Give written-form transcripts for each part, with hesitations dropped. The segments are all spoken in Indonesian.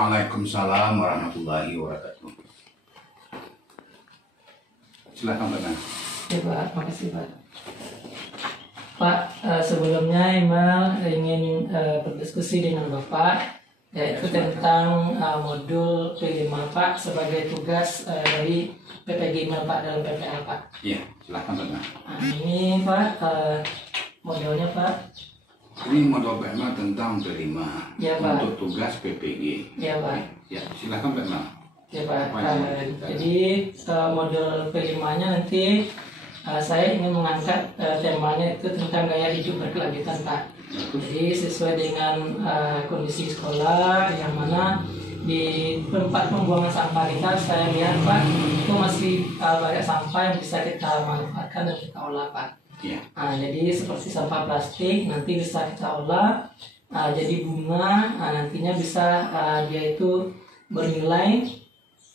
Waalaikumsalam warahmatullahi wabarakatuh. Silakan Pak. Ya Pak, makasih Pak. Pak, sebelumnya Imal ingin berdiskusi dengan Bapak yaitu tentang modul P5 Pak sebagai tugas dari PPG Imal Pak dalam PPA Pak. Iya, silakan Pak. Nah, ini Pak modulnya Pak. Ini modul PMA tentang P5 Ya, Pak. untuk tugas PPG. Ya Pak. Ya, silakan Pak. Ya Pak. Jadi modul P5-nya nanti saya ingin mengangkat temanya itu tentang gaya hidup berkelanjutan Pak. Jadi sesuai dengan kondisi sekolah yang mana di tempat pembuangan sampah kita saya lihat Pak itu masih banyak sampah yang bisa kita manfaatkan dan kita olah Pak. Ya. Jadi seperti sampah plastik nanti bisa kita olah jadi bunga, nantinya bisa dia itu bernilai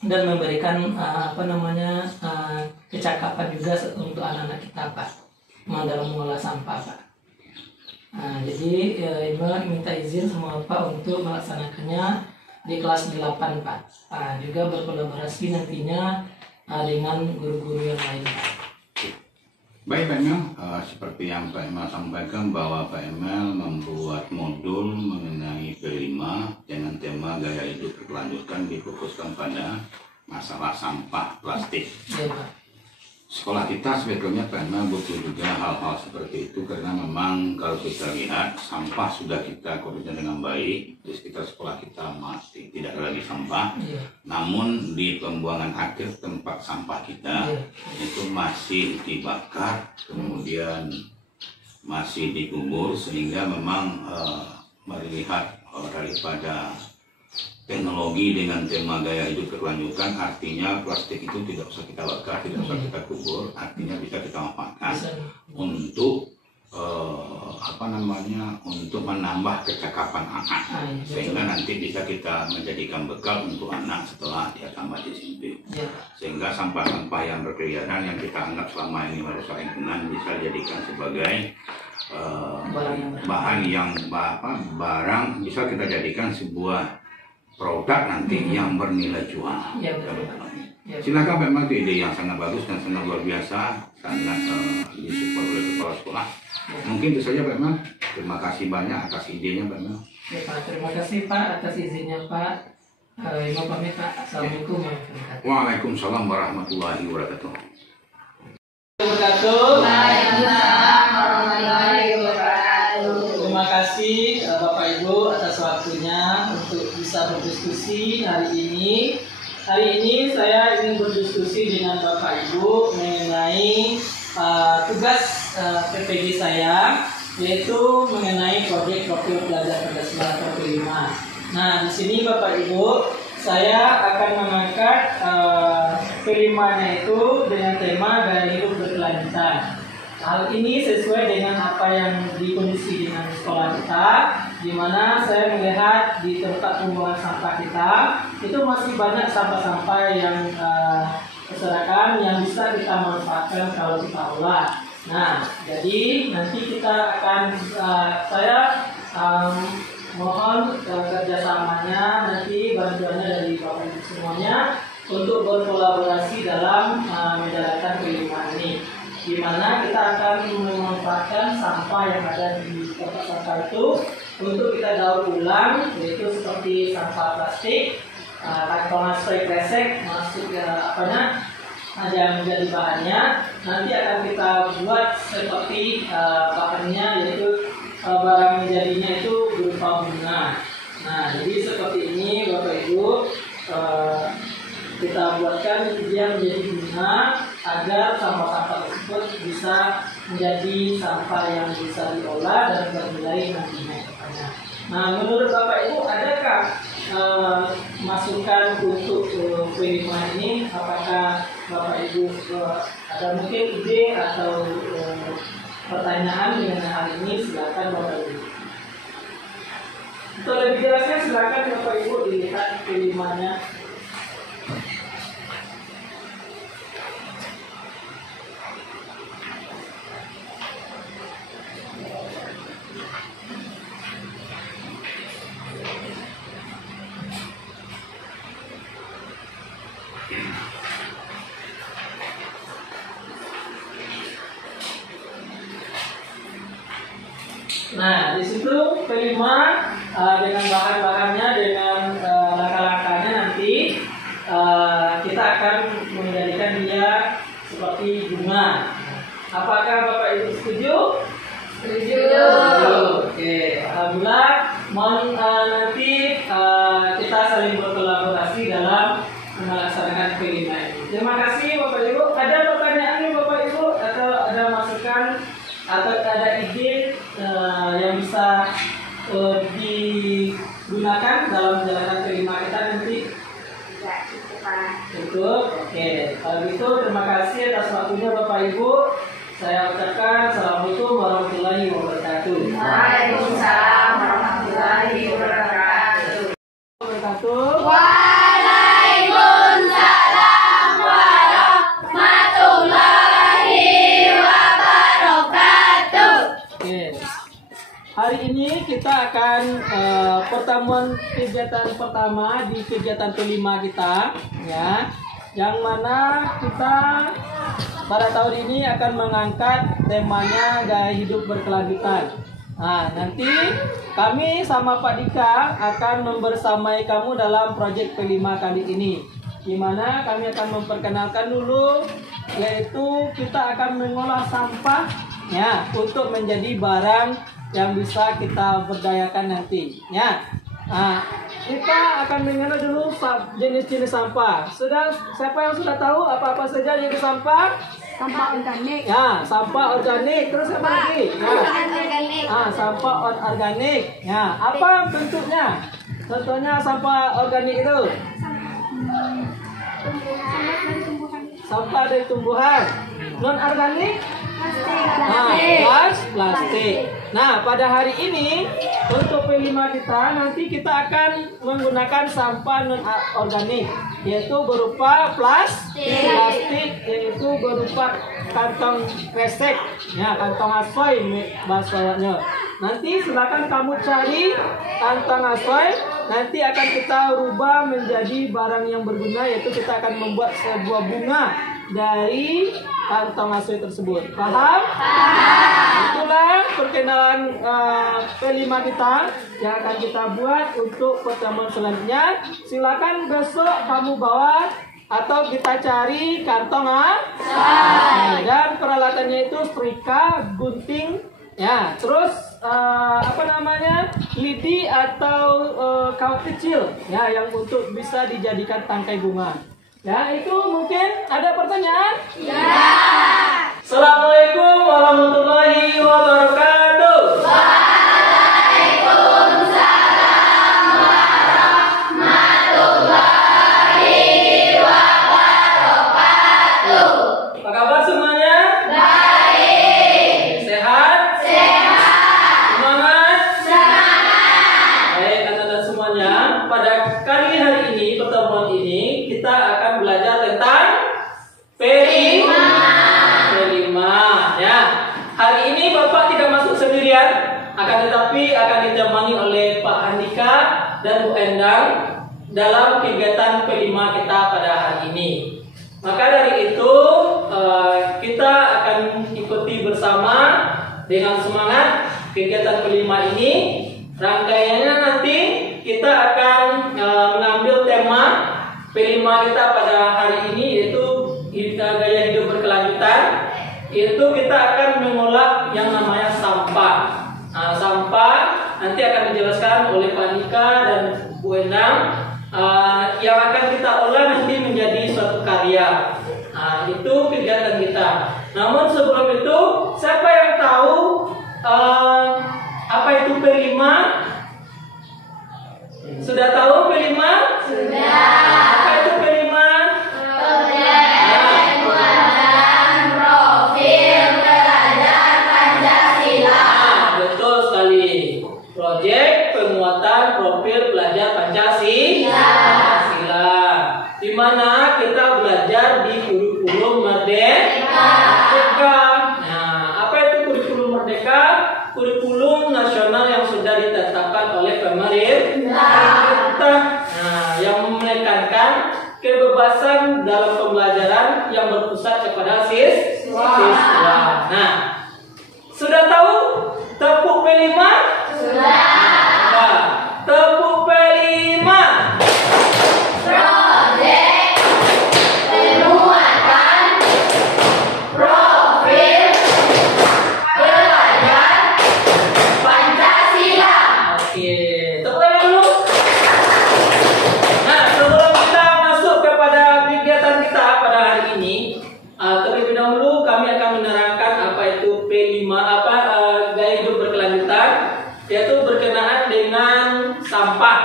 dan memberikan kecakapan juga untuk anak-anak kita Pak dalam mengolah sampah Pak. Jadi Ibu minta izin sama Bapak untuk melaksanakannya di kelas 8 Pak. Juga berkolaborasi nantinya dengan guru-guru yang lain Pak. Baik Pak Emil, seperti yang Pak Emil sampaikan bahwa Pak Emil membuat modul mengenai P5 dengan tema gaya hidup berkelanjutan difokuskan pada masalah sampah plastik. Ya Pak. Sekolah kita sebetulnya Pak Emil butuh juga hal-hal seperti itu karena memang kalau kita lihat sampah sudah kita koordinasi dengan baik di sekitar sekolah kita masih tidak ada lagi sampah. Ya. Namun di pembuangan akhir tempat sampah kita itu masih dibakar, kemudian masih dikubur sehingga memang melihat daripada teknologi dengan tema gaya hidup berkelanjutan artinya plastik itu tidak usah kita bakar, tidak usah kita kubur, artinya bisa kita manfaatkan untuk untuk menambah kecakapan anak sehingga nanti bisa kita menjadikan bekal untuk anak setelah dia tamat SMP. Sehingga sampah-sampah yang berkeliaran yang kita anggap selama ini merusak lingkungan bisa dijadikan sebagai barang bisa kita jadikan sebuah produk nanti yang bernilai jual. Silakan memang ide yang sangat bagus dan sangat luar biasa, sangat disupport oleh kepala sekolah. Mungkin itu saja Pak Emil. Terima kasih banyak atas idenya Pak Emil. Ya Pak, terima kasih Pak atas izinnya Pak. Imam pamit Pak. Assalamualaikum warahmatullahi wabarakatuh. Waalaikumsalam warahmatullahi wabarakatuh. Terima kasih Bapak Ibu atas waktunya untuk bisa berdiskusi hari ini. Hari ini saya ingin berdiskusi dengan Bapak Ibu mengenai tugas PPG saya, yaitu mengenai proyek profil pelajar Pancasila atau P5. Nah, di sini Bapak Ibu, saya akan mengangkat P5-nya itu dengan tema gaya hidup berkelanjutan. Hal ini sesuai dengan apa yang dikondisi dengan sekolah kita, di mana saya melihat di tempat pembuangan sampah kita itu masih banyak sampah-sampah yang berserakan yang bisa kita manfaatkan kalau kita olah. Nah, jadi nanti kita akan saya mohon kerjasamanya nanti bantuannya dari Bapak Ibu semuanya untuk berkolaborasi dalam menjalankan P5 ini, di mana kita akan memanfaatkan sampah yang ada di tempat sampah itu untuk kita daur ulang, yaitu seperti sampah plastik, kantongan spray kresek masuk ke yang menjadi bahannya, nanti akan kita buat seperti bahannya, yaitu barang menjadinya itu berupa bunga. Nah, jadi seperti ini Bapak Ibu, kita buatkan dia menjadi bunga agar sampah-sampah tersebut bisa menjadi sampah yang bisa diolah dan bernilai nantinya. Nah, menurut Bapak Ibu, adakah masukan untuk P5 ini? Apakah Bapak Ibu ada mungkin ide atau pertanyaan mengenai hal ini? Silakan Bapak Ibu. Untuk lebih jelasnya silakan Bapak Ibu dilihat P5-nya. Nah, di situ kelima dengan bahan-bahannya, dengan langkah-langkahnya nanti kita akan menjadikan dia seperti bunga. Apakah Bapak Ibu setuju? Setuju. Oke, alhamdulillah. Mohon nanti kita saling berkolaborasi dalam melaksanakan kelima ini. Terima kasih Bapak Ibu. Ada pertanyaan nih Bapak Ibu, atau ada masukan atau ada ide yang bisa digunakan dalam menjalankan kelima kita nanti? Ya, cukup Pak. Cukup. Oke, kalau gitu terima kasih atas waktunya Bapak Ibu. Saya ucapkan Assalamualaikum warahmatullahi wabarakatuh. Waalaikumsalam warahmatullahi wabarakatuh. Waalaikumsalam warahmatullahi wabarakatuh. Oke. Hari ini kita akan pertemuan kegiatan pertama di kegiatan kelima kita, ya. Yang mana kita pada tahun ini akan mengangkat temanya gaya hidup berkelanjutan. Nah, nanti kami sama Pak Dika akan membersamai kamu dalam proyek kelima kali ini, di mana kami akan memperkenalkan dulu, yaitu kita akan mengolah sampah ya untuk menjadi barang yang bisa kita berdayakan nanti ya. Nah, kita akan mengenal dulu jenis-jenis sampah. Siapa yang sudah tahu apa-apa saja jenis sampah? Sampah organik. Ya, sampah organik. Terus apa lagi? Organik. Sampah organik. Ya, apa bentuknya? Contohnya sampah organik itu? Sampah dari tumbuhan. Non organik? Plastik. Nah, pada hari ini untuk P5 kita nanti kita akan menggunakan sampah non organik, yaitu berupa plastik, yaitu berupa kantong kresek, ya kantong asoy bahasanya. Nanti silakan kamu cari kantong asoy, nanti akan kita rubah menjadi barang yang berguna, yaitu kita akan membuat sebuah bunga dari kantong asoy tersebut. Paham? Itulah perkenalan P5 kita yang akan kita buat untuk pertemuan selanjutnya. Silakan besok kamu bawa atau kita cari kantong dan peralatannya itu setrika, gunting, ya, terus lidi atau kawat kecil, ya, yang untuk bisa dijadikan tangkai bunga. Ya, itu mungkin ada pertanyaan? Ya. Assalamualaikum warahmatullahi wabarakatuh. Waalaikumsalam warahmatullahi wabarakatuh. Apa kabar semuanya? Baik. Sehat? Sehat. Semangat? Semangat. Baik, anak-anak semuanya. Pada kali hari ini, pertemuan ini, kita akan belajar tentang P5. Ya. Hari ini Bapak tidak masuk sendirian, akan tetapi akan ditemani oleh Pak Andika dan Bu Endang dalam kegiatan P5 kita pada hari ini. Maka dari itu kita akan ikuti bersama dengan semangat kegiatan P5 ini. Rangkaiannya nanti kita akan mengambil tema P5 kita pada hari ini, yaitu gaya hidup berkelanjutan. Itu kita akan mengolah yang namanya sampah. Nah, sampah nanti akan dijelaskan oleh Pak Nika dan Bu Endang, yang akan kita olah nanti menjadi suatu karya. Nah, itu kegiatan kita. Namun sebelum itu, siapa yang tahu apa itu P5? Sudah tahu P5? Sudah. Apa itu P5? Proyek penguatan profil pelajar Pancasila, di mana kita belajar di kurikulum Merdeka. Nah, apa itu kurikulum Merdeka? Kurikulum nasional yang sudah ditetapkan oleh pemerintah. Nah, yang menekankan kebebasan dalam pembelajaran yang berpusat kepada siswa. Nah, sudah tahu Tepuk P5? Sudah. Nah, tepuk P5. Proyek penguatan profil pelajar Pancasila. Oke, tepuk tangan dulu. Nah, sebelum kita masuk kepada kegiatan kita pada hari ini, terlebih dahulu kami akan menerangkan apa itu P5, gaya hidup berkelanjutan, yaitu berkenaan dengan sampah.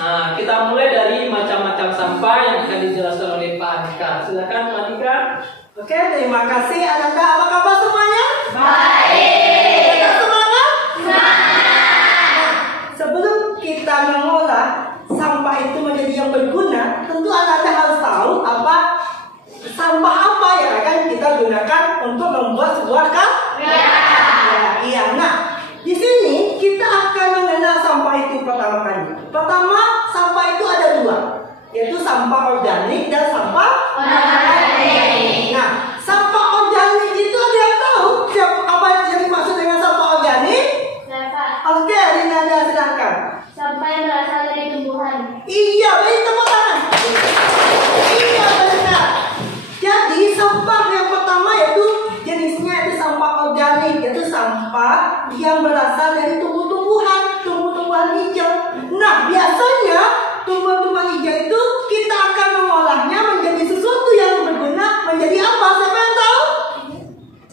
Nah, kita mulai dari macam-macam sampah yang akan dijelaskan oleh Pak Andika. Silakan Pak Andika. Oke, terima kasih Ananda. Apa kabar semuanya? Baik. Kita semangat? Semangat. Sebelum kita mengolah sampah itu menjadi yang berguna, tentu Ananda harus tahu sampah apa yang akan kita gunakan untuk membuat sebuah karya. Iya. Nah, di sini kita akan mengenal sampah itu pertama kali. Pertama, sampah itu ada dua, yaitu sampah organik dan sampah Organik. Nah, sampah organik itu ada yang tahu apa yang dimaksud dengan sampah organik? Oke, Rinanda silakan. Sampah yang berasal dari tumbuhan. Iya, beri tepuk tangan. Iya, benar. Jadi sampah yang pertama yaitu jenisnya itu sampah organik, yaitu sampah yang berasal dari tumbuh-tumbuhan hijau. Nah, biasanya tumbuhan hijau itu kita akan mengolahnya menjadi sesuatu yang berguna. Menjadi apa? Siapa yang tahu?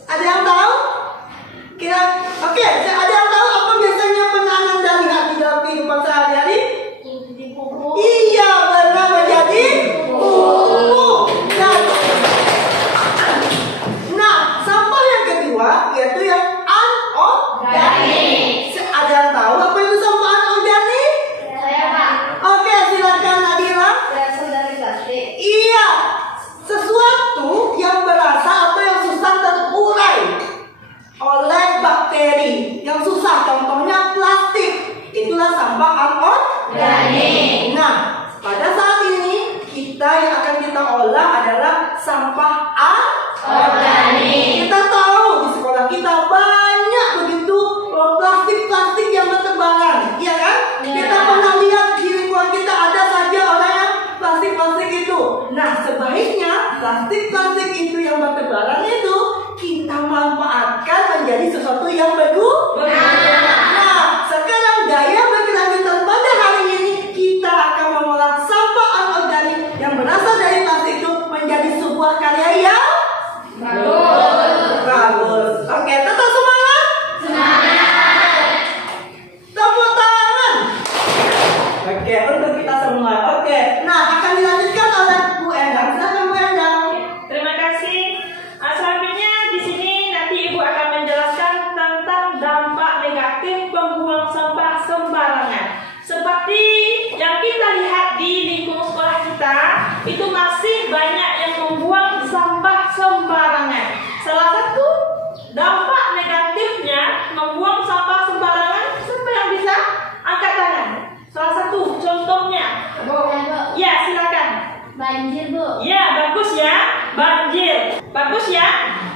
Ada yang tahu? Oke, ada yang tahu apa biasanya pernah Anda lihat di dalam kehidupan sehari-hari? Di pupuk. Iya, benar, menjadi pupuk. Nah, sampah yang kedua yaitu yang anorganik. Ada yang tahu apa itu sampah anorganik? Saya Pak. Oke, silakan Nadila. Berasal dari plastik. Iya, sesuatu yang berasal atau yang susah terurai oleh bakteri, yang susah, contohnya plastik. Itulah sampah anorganik. Nah, pada saat ini kita yang akan kita olah adalah sampah anorganik. Kita tahu di sekolah kita banyak begitu plastik-plastik yang bertebaran, iya kan? Iya. Kita pernah lihat di lingkungan kita ada saja orang yang plastik-plastik itu. Nah, sebaiknya plastik-plastik itu yang bertebaran itu kita manfaatkan menjadi sesuatu yang berguna. Nah, sekarang gaya berkelanjutan pada hari ini kita akan mengolah sampah anorganik yang berasal dari plastik itu menjadi sebuah karya yang bagus. Oke, tetap semangat. Tepuk tangan. Oke, untuk kita semua. Oke, nah akan dilanjutkan oleh Bu Endang. Silakan Bu Endang. Terima kasih. Selanjutnya di sini nanti Ibu akan menjelaskan tentang dampak negatif pembuang sampah sembarangan. Seperti yang kita lihat di lingkungan sekolah kita, itu masih banyak yang membuang sampah sembarangan. Salah satu dampak negatifnya membuang sampah sembarangan, siapa yang bisa angkat tangan? Salah satu contohnya. Ya, silakan. Banjir, Bu. Ya, bagus ya. Banjir. Bagus ya.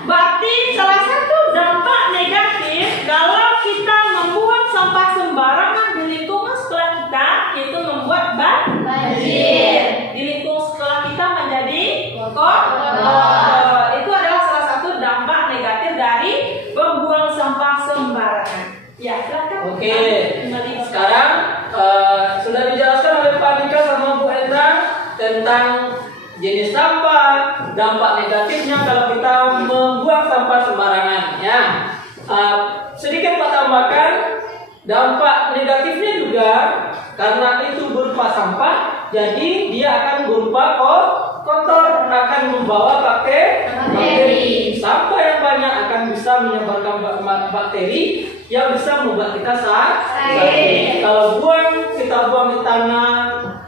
Berarti salah satu dampak negatif kalau kita membuang sampah sembarangan di lingkungan sekolah kita, itu membuat banjir. Di lingkungan sekolah kita menjadi kotor. Itu adalah salah satu dampak negatif dari membuang sampah sembarangan. Ya, silakan. Oke, sekarang sudah dijelaskan oleh Pak Andika sama Bu Endang tentang jenis sampah, dampak negatifnya kalau kita membuang sampah sembarangan. Ya, sedikit Pak tambahkan, dampak negatifnya juga karena itu berupa sampah, jadi dia akan berupa kotor, akan membawa bakteri. Sampah yang banyak akan bisa menyebarkan bakteri yang bisa membuat kita sakit. Kalau kita buang di tanah,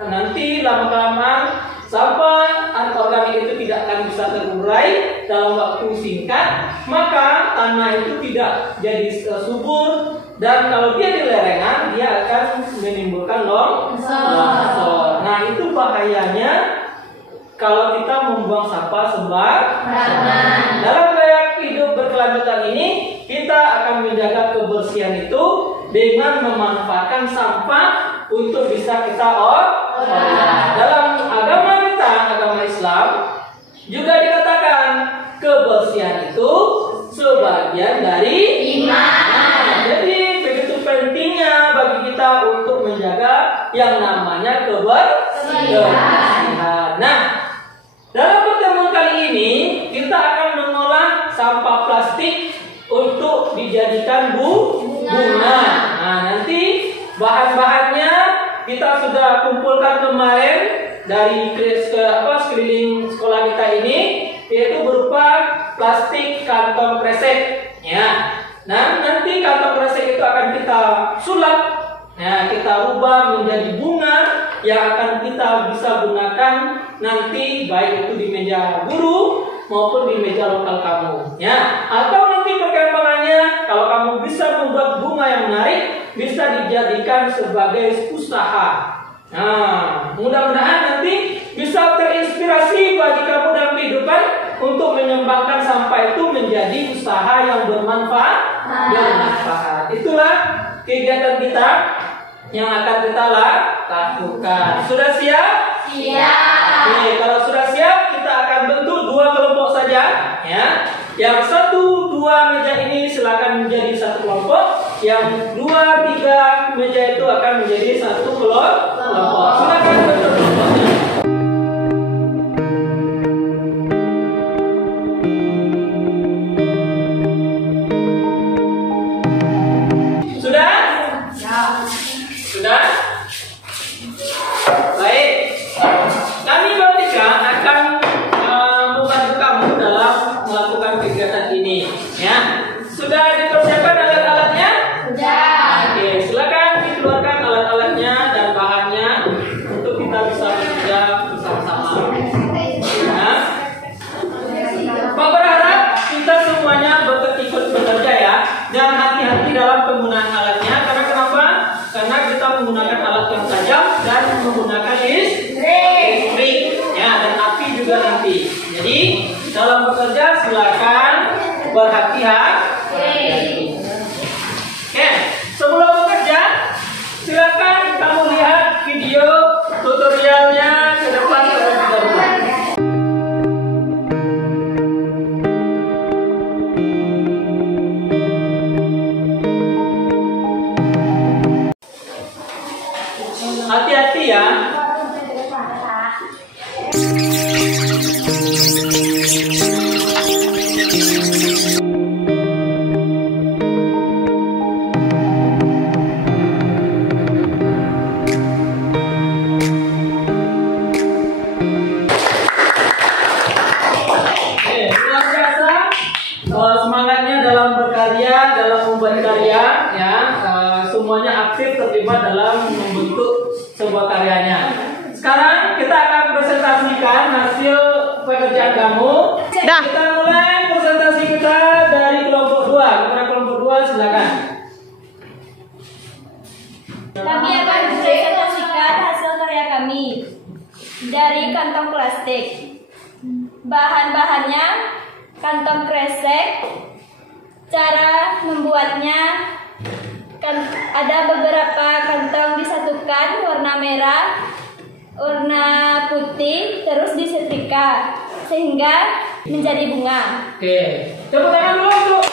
nanti lama-kelamaan sampah anorganik itu tidak akan bisa terurai dalam waktu singkat, maka tanah itu tidak jadi subur, dan kalau dia di lerengan dia akan menimbulkan longsor. Nah, itu bahayanya kalau kita membuang sampah sembarangan. Dalam gaya hidup berkelanjutan berkelanjutan ini kita akan menjaga kebersihan itu dengan memanfaatkan sampah untuk bisa kita olah. Dalam agama kita, agama Islam, juga dikatakan kebersihan itu sebagian dari iman. Jadi begitu pentingnya bagi kita untuk menjaga yang namanya kebersihan. Nah, dalam pertemuan kali ini kita akan mengolah sampah plastik untuk dijadikan bunga. Nah, nanti bahan-bahannya kita sudah kumpulkan kemarin dari sekeliling sekolah kita ini, yaitu berupa plastik kantong kresek. Ya. Nah, nanti kantong kresek itu akan kita sulap, ya, kita rubah menjadi bunga yang akan kita bisa gunakan nanti baik itu di meja guru maupun di meja lokal kamu, ya. Atau nanti perkembangannya kalau kamu bisa membuat bunga yang menarik, bisa dijadikan sebagai usaha. Nah, mudah-mudahan nanti bisa terinspirasi bagi kamu dalam kehidupan untuk menyumbangkan sampah itu menjadi usaha yang bermanfaat. Itulah kegiatan kita yang akan kita lakukan. Sudah siap? Siap. Oke, kalau sudah siap, kita akan bentuk 2 kelompok saja, ya. Yang 1, 2 meja ini silakan menjadi 1 kelompok. Yang 2, 3 meja itu akan menjadi 1 kelompok. Silakan bentuk kelompoknya. Sudah? Sudah? Baik. Kami bertiga akan membantu kamu dalam melakukan kegiatan ini, ya. Sudah dipersiapkan alat-alatnya? Sudah. Oke, silakan dikeluarkan alat-alatnya dan bahannya untuk kita bisa bekerja bersama-sama. Ya. Pak berharap kita semuanya ikut bekerja, ya, dan hati-hati dalam penggunaan alatnya. Karena kenapa? Karena kita menggunakan alat yang tajam dan menggunakan listrik, ya, dan api juga nanti. Jadi dalam bekerja silakan berhati-hati. Oke, sebelum bekerja silakan kamu lihat video tutorialnya ke depan terlebih dahulu. Hati-hati, ya. Luar biasa semangatnya dalam berkarya, dalam membuat karya, ya. Semuanya aktif terlibat dalam membentuk sebuah karyanya. Sekarang kita akan presentasikan hasil pekerjaan kamu. Kita mulai presentasi kita dari kelompok 2. Kepada kelompok 2 silakan. Kami akan mempresentasikan hasil karya kami dari kantong plastik. Bahan-bahannya kantong kresek. Cara membuatnya ada beberapa kantong disatukan warna merah, warna putih, terus disetrika sehingga menjadi bunga. Oke, tepuk tangan dulu untuk.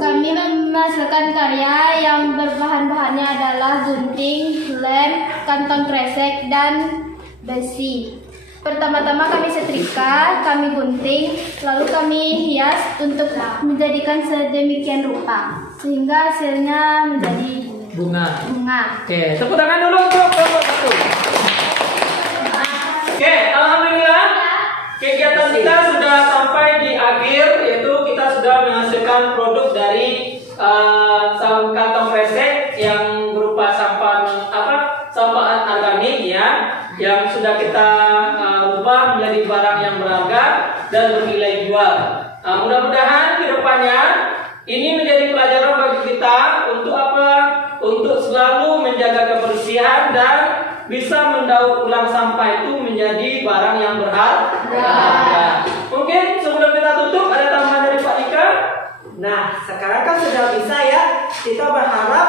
Kami menghasilkan karya yang berbahan-bahannya adalah gunting, lem, kantong kresek, dan besi. Pertama-tama kami setrika, kami gunting, lalu kami hias untuk menjadikan sedemikian rupa sehingga hasilnya menjadi Bunga. bunga. Tepuk tangan dulu untuk kelompok 1. Oke, alhamdulillah kegiatan kita sudah sampai di akhir, yaitu kita sudah menghasilkan produk dari kantong kresek yang berupa sampah organik, ya, yang sudah kita ubah menjadi barang yang berharga dan bernilai jual. Mudah-mudahan kedepannya ini menjadi pelajaran bagi kita untuk apa? Untuk selalu menjaga kebersihan dan bisa mendaur ulang sampah itu menjadi barang yang berharga. Mungkin sebelum kita tutup ada tambahan dari Pak Dika? Nah, sekarang kan sudah bisa ya. Kita berharap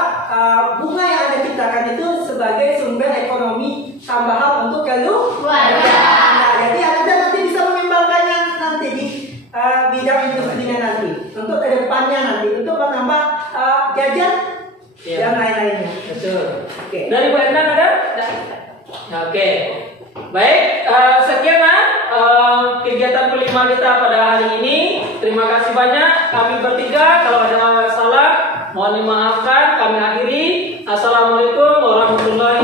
bunga yang Anda ciptakan itu sebagai sumber ekonomi tambahan untuk keluarga. Nah, jadi Anda nanti bisa mengembangkannya nanti di bidang industrinya nanti. Untuk kedepannya nanti, untuk menambah jajan dan lain-lainnya. Betul. Oke. Dari Bu Endang ada? Oke. Baik, sekian kegiatan kelima kita pada hari ini. Terima kasih banyak. Kami bertiga, kalau ada salah mohon dimaafkan. Kami akhiri. Assalamualaikum warahmatullahi